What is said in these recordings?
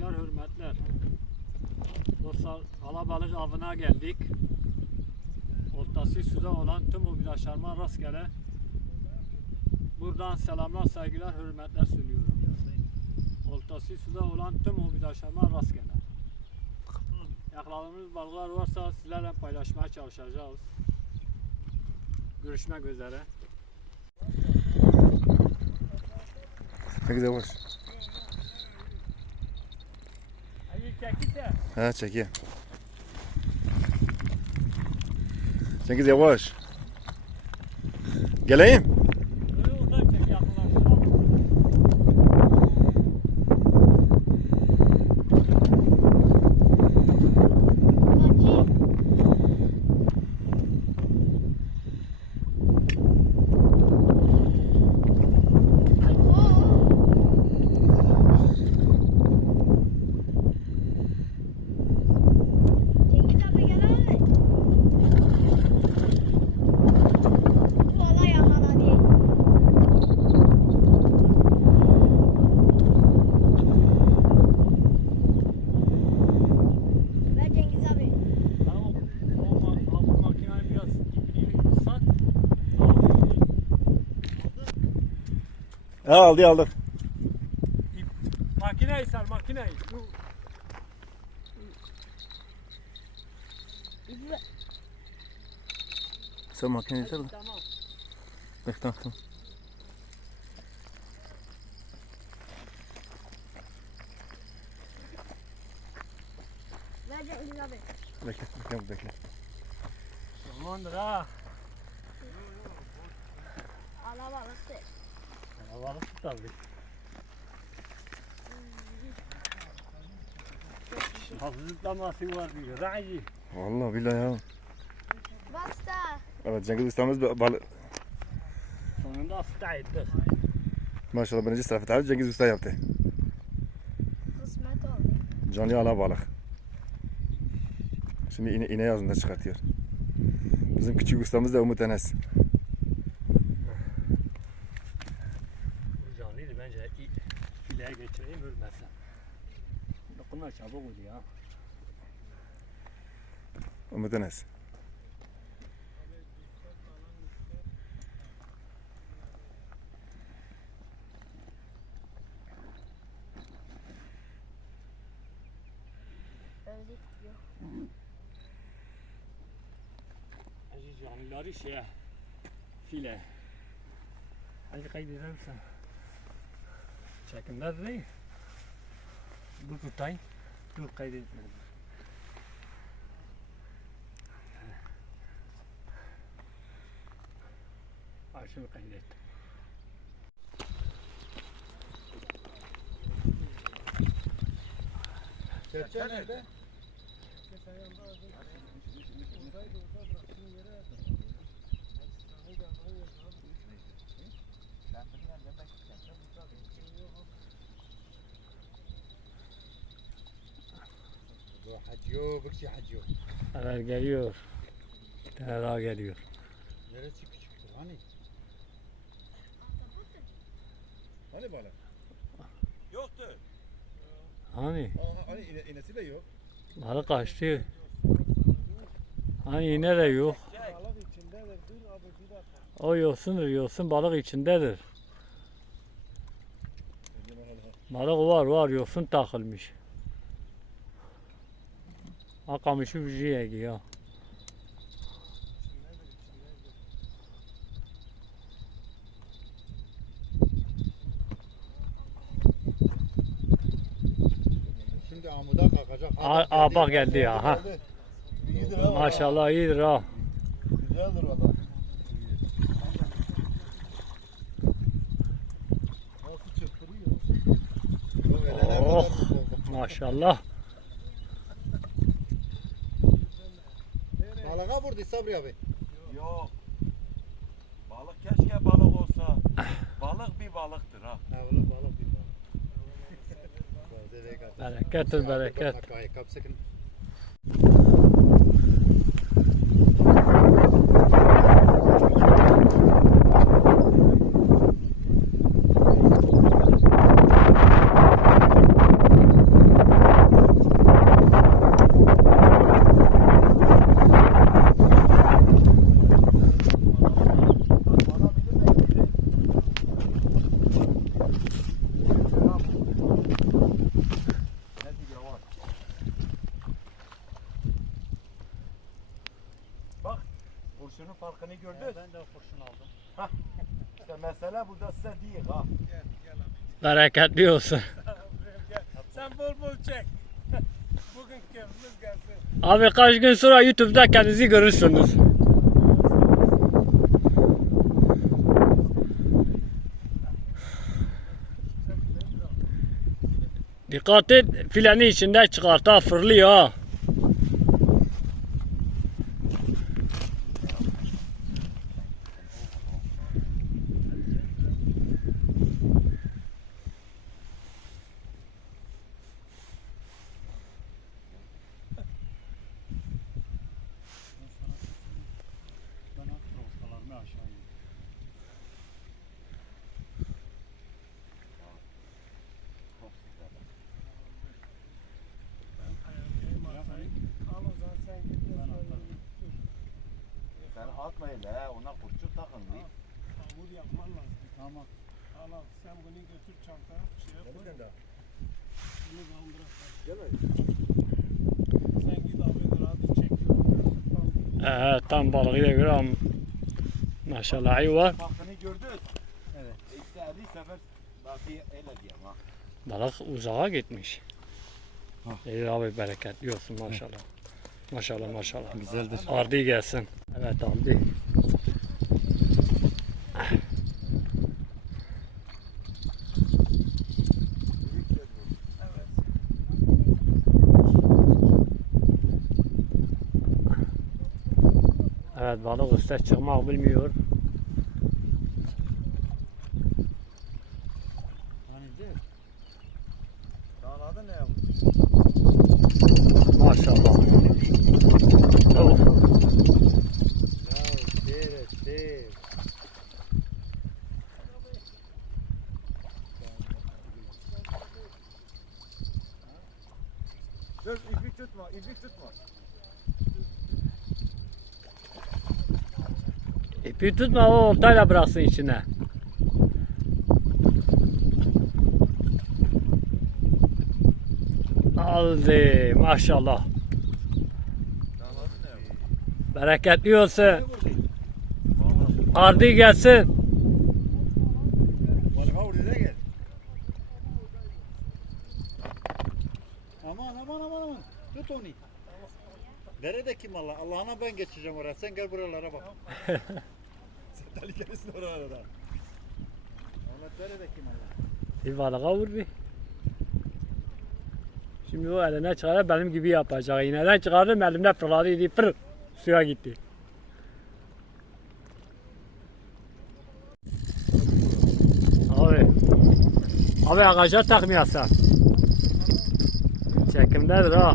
saygılar, hürmetler. Dostlar, alabalık avına geldik. Oltası suda olan tüm mobilaşarma rastgele. Buradan selamlar, saygılar, hürmetler sunuyorum. Oltası suda olan tüm mobilaşarma rastgele. Yakaladığımız balıklar varsa sizlerle paylaşmaya çalışacağız. Görüşmek üzere. Cengiz yavaş. Ali Ha çekiyor. Cengiz yavaş. Geleyim. Oradan çek yakınlaştıralım. Cengiz abi gel abi. Valla yakaladı. Ver Cengiz abi. Tamam. O, ma- ha, bu makineyi biraz ipini sat. Aldı aldık. İp. Makineyi sar makineyi. Sen makineyi sar da. Tamam. Bak tamam tamam. Bekle bekle bekle. Tamamdır ha. Alabalıktı. Havalı tutardık. Hafızlıklaması var diyor. Rayi. Vallahi billahi ya. Basta. Evet Cengiz ustamız ba- balı... Sonunda hasta ettik. Maşallah birinci sırafı Cengiz usta yaptı. Kısmet oldu. Canlı ala balık. Şimdi iğne, iğne yazında çıkartıyor. Bizim küçük ustamız da Umut Enes. Oldu ya. Umut Enes. Öldü. Yok. Aziz canlıları şeye. File. Hadi kaydeder misin? Çekimler değil. Dur tutayım. Dur kaydetmedim. Arşivi kaydet. Kepçe nerede? Hacıyor, bıkçı hacıyor. Haber geliyor. Bir tane daha geliyor. Neresi küçüktür hani? Hani balık? Yoktu. Hani hani ine, inesi de yok. balık kaçtı. Hani yine de yok. Balık içindedir. Dur abi bir dakika. O yosundur. Yosun balık içindedir. Balık var var yosun takılmış. Ha kamışı vücuya giyiyor. Şimdi amuda kalkacak. Aa, aa, bak geldi ya, ha. İyidir ha. Maşallah iyidir ha. Güzeldir valla. Nasıl çırpırıyor? Oh. Maşallah. Balığa vurdu Sabri abi. Yok. Balık keşke balık olsa. Balık bir balıktır ha. Ha bunu balık bir balık. Berekettir bereket. Kapsakın. Balıklarını gördünüz. Ben de kurşun aldım. İşte mesele burada size değil ha. Gel gel abi. Bereketli olsun. Sen bol bol çek. Bugün keyfimiz gelsin. Abi kaç gün sonra YouTube'da kendinizi görürsünüz. Dikkat et fileni içinde çıkarta fırlıyor ha. Ben at provokalarını aşağı indim. Çok güzel. Al o zaman sen git. Ben atarım. Sen atmayın he ona kurşun takın. değil. Hamur yapman lazım. Tamam. Al sen bunu götür çantaya şeye koy. Bunu kaldır. Sen git abi hadi çekiyorum. Ee, tam balığı da göre Maşallah iyi var. Bakını gördünüz. Evet. İşte 50 sefer belki öyle diyeyim ha. Balık uzağa gitmiş. İyi abi bereketli olsun maşallah. Maşallah maşallah. Güzeldir. Ardi gelsin. Evet Ardi. Evet balık üstte çıkmak bilmiyor. Hani değil. Dağın adı ne? Maşallah. Of. Ya seyret seyret. Dur ipi tutma, ipi tutma. İpi tutma o oltayla bıraksın içine. Aldı maşallah. Bereketli olsun. Ardi gelsin. Aman aman aman aman. Tut onu. Neredeki mallar? Allah'ına ben geçeceğim oraya. Sen gel buralara bak. Sen deli gelirsin oralara. Allah neredeki mallar? Bir balığa vur bir. Şimdi o eline çıkarır benim gibi yapacak. İğneden çıkardım elimde fırladı pır suya gitti. Abi. Abi ağaca takmayasın. Çekimdedir ha.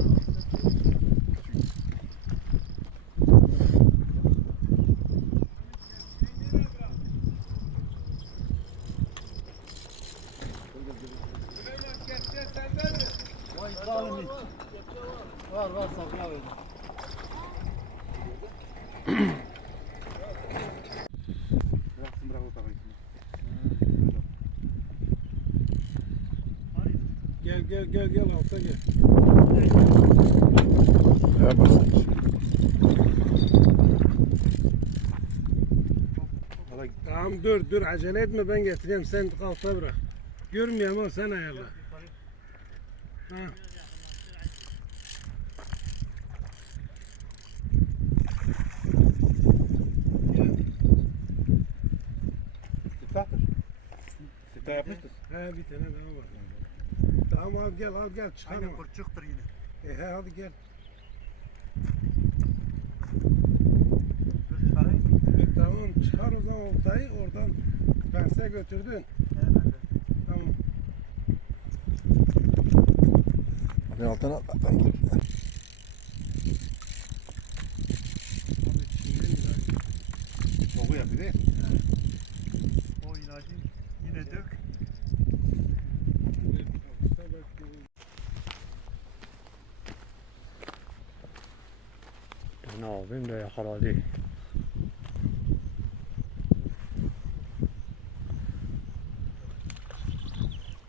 Gel gel gel gel alta gel. Ya bak. Tamam dur dur acele etme ben getireyim sen alta bırak. Görmüyorum ama sen ayarla. Ha. Siftahdır. Siftah yapmıştır. He bir tane daha var. Al gel al gel çıkarma. Aynen kurçuktur yine. E, he hadi gel. Dur. E, tamam çıkar o zaman oltayı oradan pense götürdün. Hemen. Tamam. Ne altına Abi şimdi biraz Koku yapıyor değil mi? O ilacı yine dök. olsa belki Ne abim de yakaladı.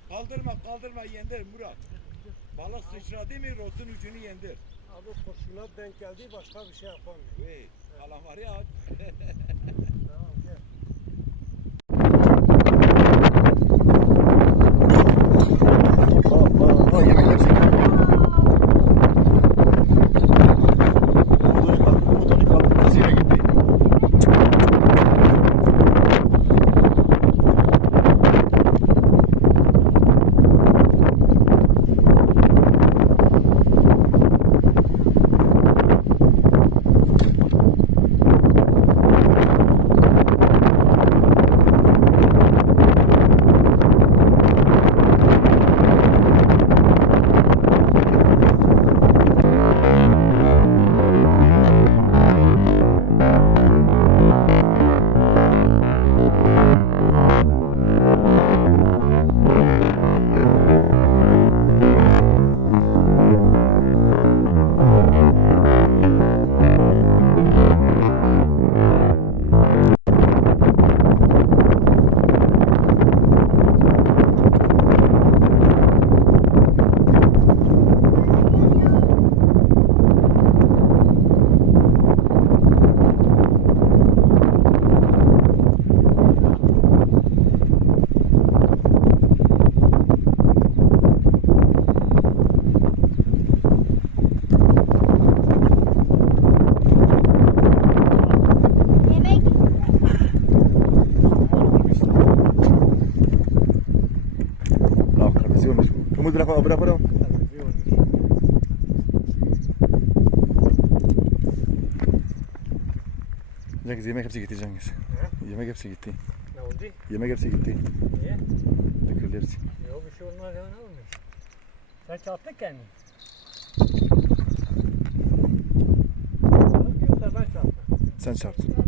Kaldırma kaldırma yendir Murat. Balık sıçradı mı rotun ucunu yendir. Abi kurşuna denk geldi başka bir şey yapamıyor. Hey. Kalamar ya. Tamam 18 yemek hepsi gitti Cengiz. He? Yemek hepsi gitti. Ne oldu? Yemek hepsi gitti. Niye? Döküldü hepsi. Yok bir şey olmaz ya ne olmuş? Sen çarptın kendini. Sen çarptın. Sen çarptın.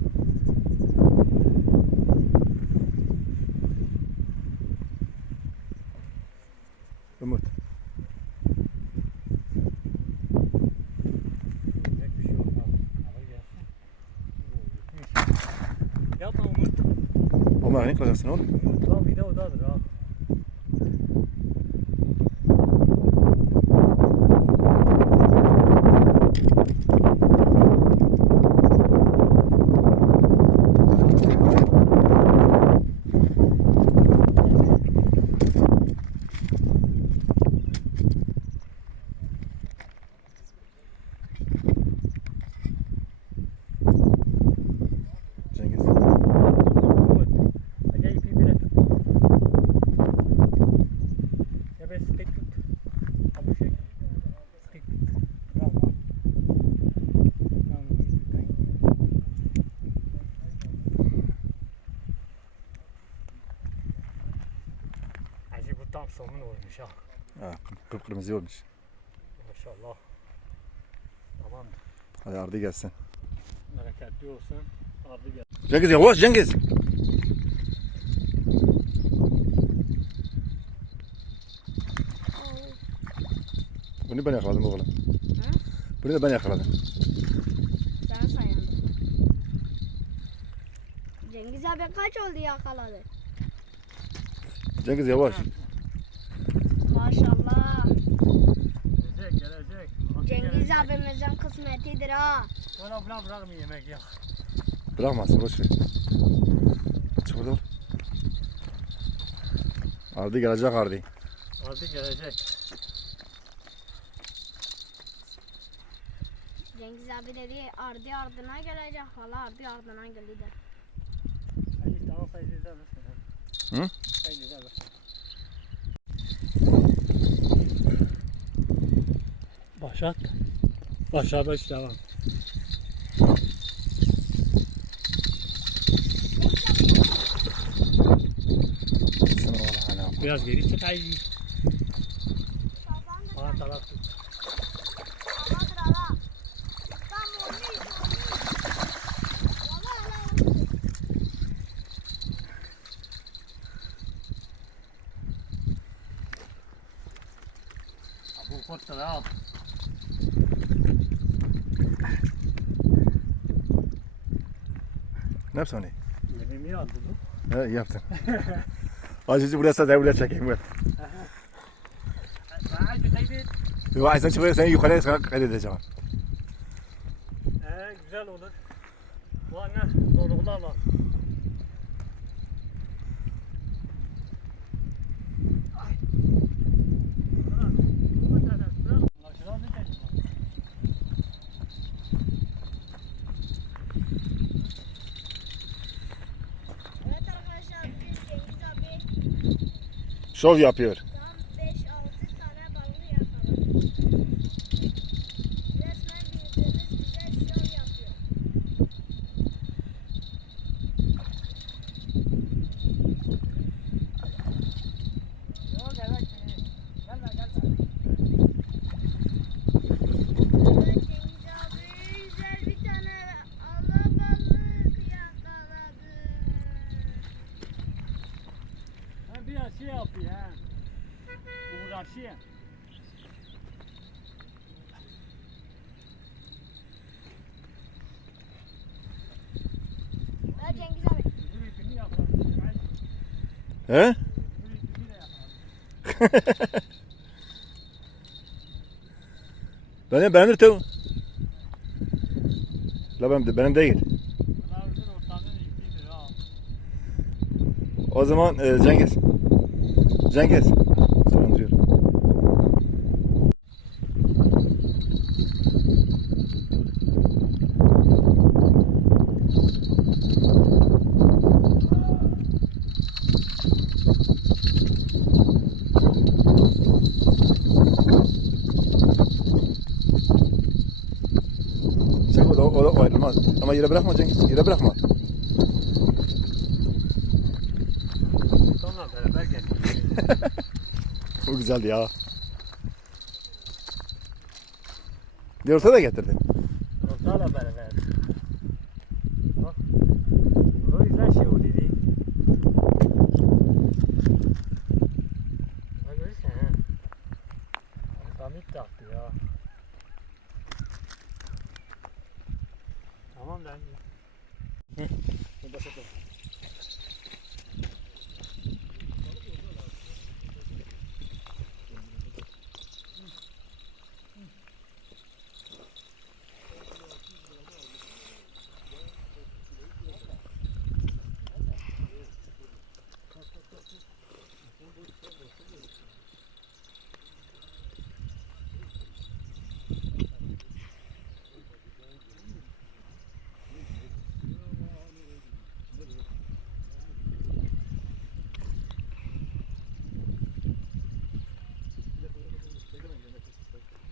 Ama ne kalacaksın oğlum? Umut lan bir de odadır ha. Cengiz. Umut. Hadi ipi bire tut. Ya ben sıkık tut. Ha bu şey. Sıkık tut. Bravo. Lan iyi tutayım. Somun olmuş ha. Ha, kıpkırmızı olmuş. Maşallah. Tamamdır. Hadi Ardı gelsin. Bereketli olsun. Ardı gel. Cengiz yavaş Cengiz. Bunu ben yakaladım oğlum. Bunu da ben yakaladım. Sen sayandın. Cengiz abi kaç oldu yakaladı? Cengiz yavaş. Maşallah. Gelecek gelecek. Ardı Cengiz gelecek. abimizin kısmetidir ha. Bana bırak bırak mı yemek ya? Bırakmazsın boş ver. Çık burada ol. Ardı gelecek Ardı. Ardı gelecek. Cengiz abi dedi ardı ardına gelecek. Valla ardı ardına geldi de. Hadi tamam sayıda alırsın. Hı? Sayıda alırsın. Başlat. Başlat baş devam. Sen oğlum hala. Biraz geri çık ay. Bana taraf tut. Aladır ala. Tam olmuş olmuş. Valla ala olmuş. Bu kotta da al. Ne yapsın onu? Yemeğimi bu. He yaptın. Acıcı buraya sen buraya çekeyim ben. Vay sen çıkıyor seni yukarıya sana kaydedeceğim. Ee, güzel olur. Var ne? Doruklar var. Evet arkadaşlar bugün Cengiz abi Şov yapıyor. tam 5-6 tane balığı yakaladı. Resmen bildiğiniz güzel şov yapıyor. Evet Cengiz abi güzel bir tane alabalık yakaladı. Ha biraz şey yapıyor ha. Uğraşıyor. Evet Cengiz abi. Büyütünü yapalım. He? Büyütünü de yapalım. Benim benim de tavuğum. La benim, benim değil. O zaman e, Cengiz. Cengiz. Sonunduruyor. Çek o da, o da ayrılmaz. Ama yere bırakma Cengiz. Yere bırakma. Sonra beraber gel. O güzeldi ya. Bir orta da getirdi. Ortayla beraber. Bak. O yüzden şey oldu değil. Ha görürsen ha. Ortamit taktı ya. Tamam lan. Oo.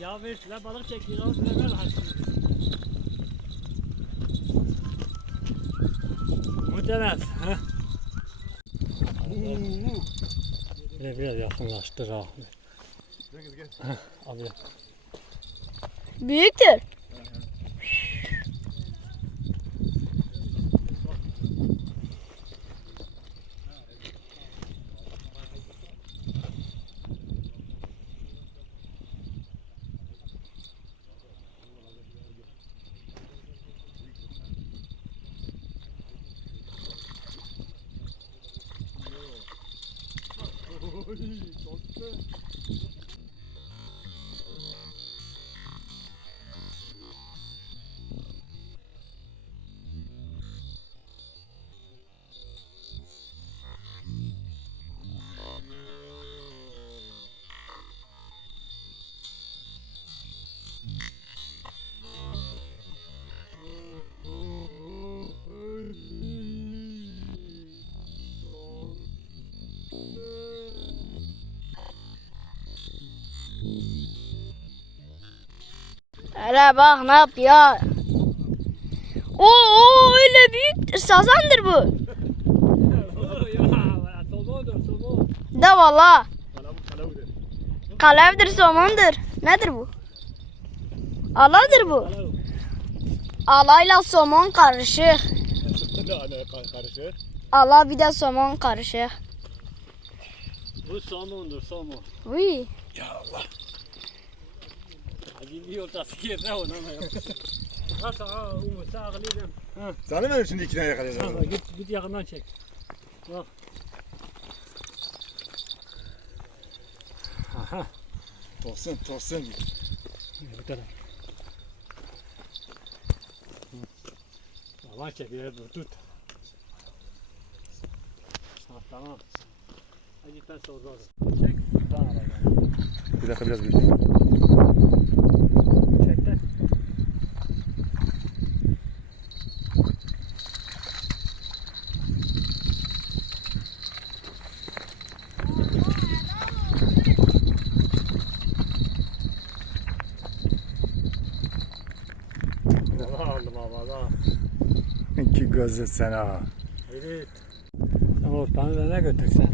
Ya ver silah balık çekiyor. Silah ver. Ha? Biraz, biraz yakınlaştır. Heh, Abi. Büyüktür. Hele bak ne yapıyor. Oo öyle büyük sazandır bu. De valla. Kalevdir somondur. Nedir bu? Aladır bu. Alayla somon karışık. Karışık? Ala bir de somon karışık. Bu somondur somon. Uy. Hadi bir ortası yerine ona ne yapıyorsun? Ha sağa umut sağa gidin. Sana benim şimdi iki tane yakalayacağım. Ha, Git git yakından çek. Bak. Aha. Toksun toksun. Bu taraf. Yavaş çek ileri dur tut. Ha tamam. Hadi ben sorarım. Çek. Bir dakika biraz bir. İki gözü sen ha. Evet. Sen ortanı da ne götürsen?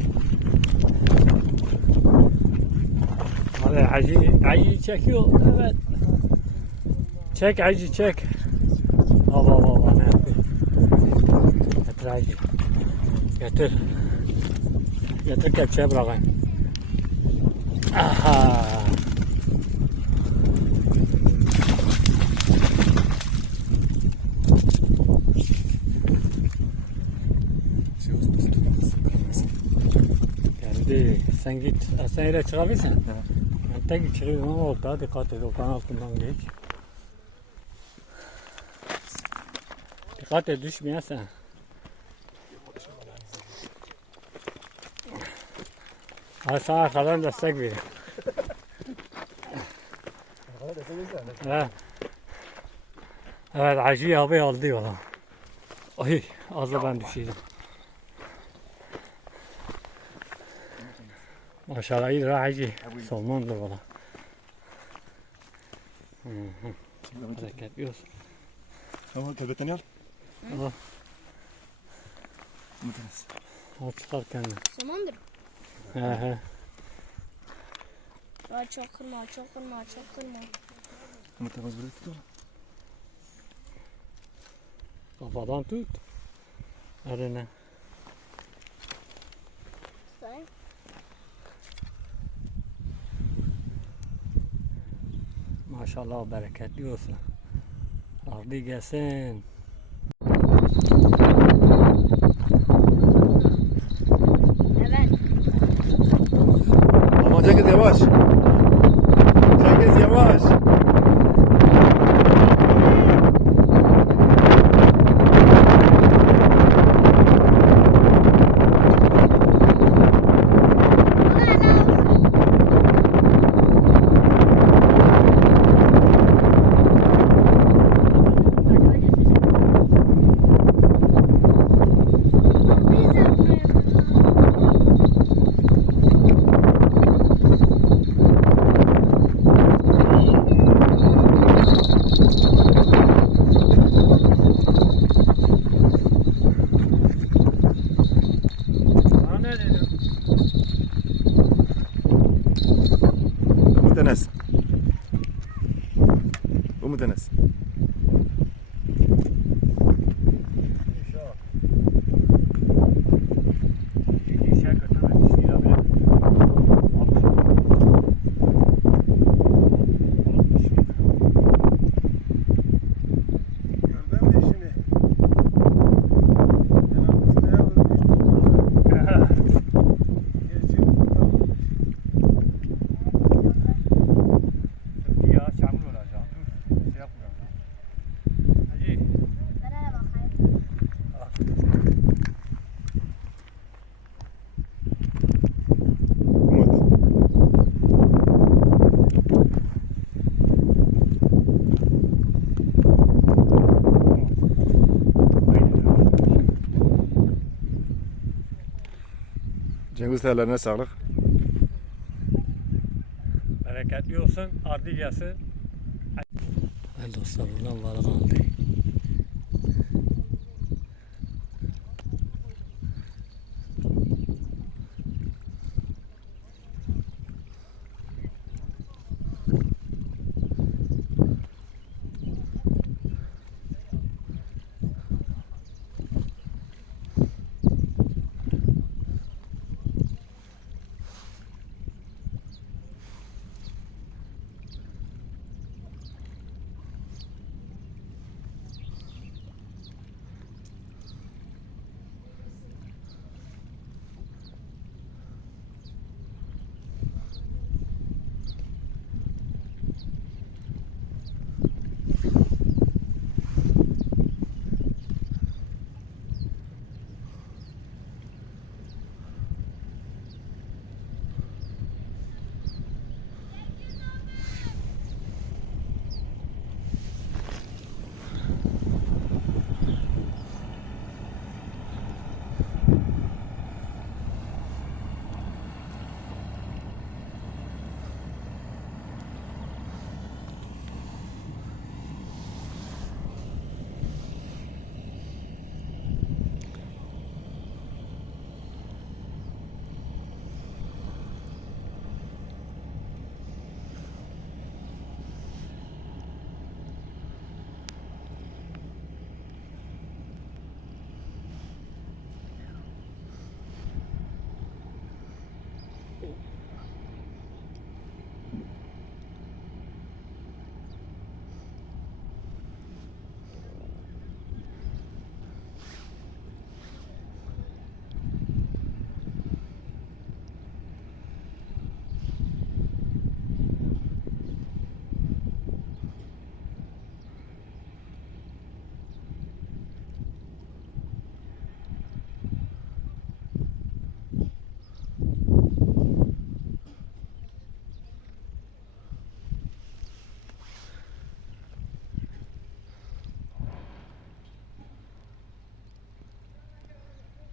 Abi acı, acı çekiyor. Evet. Çek acı çek. Baba baba ne yapıyor? Getir acı. Getir. Getir kepçeye bırakayım. Aha. Geldi. Sen git. Sen öyle çıkabilirsin. Ben tek çıkıyorum ama ortada dikkat et. Okanın altından geç. Dikkat et düşmeyesin. Hadi sana arkadan destek vereyim. Evet. Evet Hacı abi aldı yola. Ay az da ben düşeydim. Maşallah iyi ha Hacı. Salmandır valla. Hı hı. Hareketliyoruz. Tamam tövbeten al. Al. Bir tanesi. Al çıkar kendini. Somondur. He he. Ay çok kırma, çok kırma, çok kırma. Ama tamam burada tut. Kafadan tut. Eline. Maşallah bereketli olsun. Ardı gelsin. Evet. Aman Cengiz yavaş. Cengiz yavaş. Biz de buraya Sana ne dedim? Enes. Umut Enes. İşe götürme. Dişiyle bile. Gördün mü işini? Yanımız ne oldu? Hiç tutmadı. Gerçi tamam. Ya çamur olacak. Dur. Şey yapmıyorum. Hacı. Nereye bakayım? Umut. Cengiz ellerine sağlık. Bereketli olsun. Ardı gelsin. Evet dostlar buradan balık aldı.